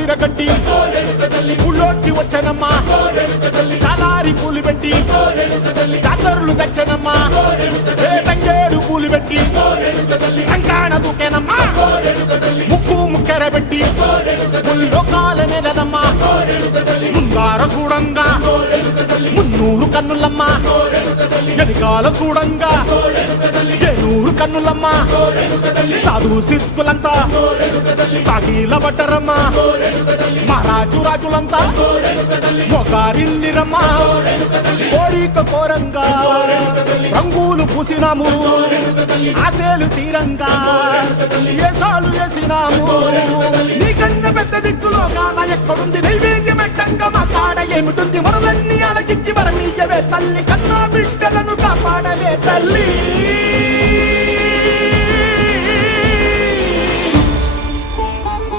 విరగట్టి ఊళ్ళోకి వచ్చనమ్మా చాలారి పూలు పెట్టి జాతరలు తెచ్చనమ్మా తంగేడు పూలు పెట్టి రంగాణ దూకేనమ్మా ముక్కు ముక్కెర పెట్టి ముల్లోకాల నేలనమ్మా ముందార చూడంగా మున్నూరు కన్నులమ్మా ఎనికాల చూడంగా ఏనూరు కన్నులమ్మా సాధు సిద్ధులంతా సాగిల బట్టరమ్మా మహారాజు రాజులంతా మొగారిల్లిరమ్మా కోరిక కోరంగా రంగులు పూసినాము ఆశలు తీరంగా ఏసాలు వేసినాము నీకన్నా పెద్ద దిక్కులో కాన ఎక్కడుంది నైవేద్యం ఎట్టంగా మా కాడ ఏమిటుంది మనలన్నీ అలకించి మరమీయవే తల్లి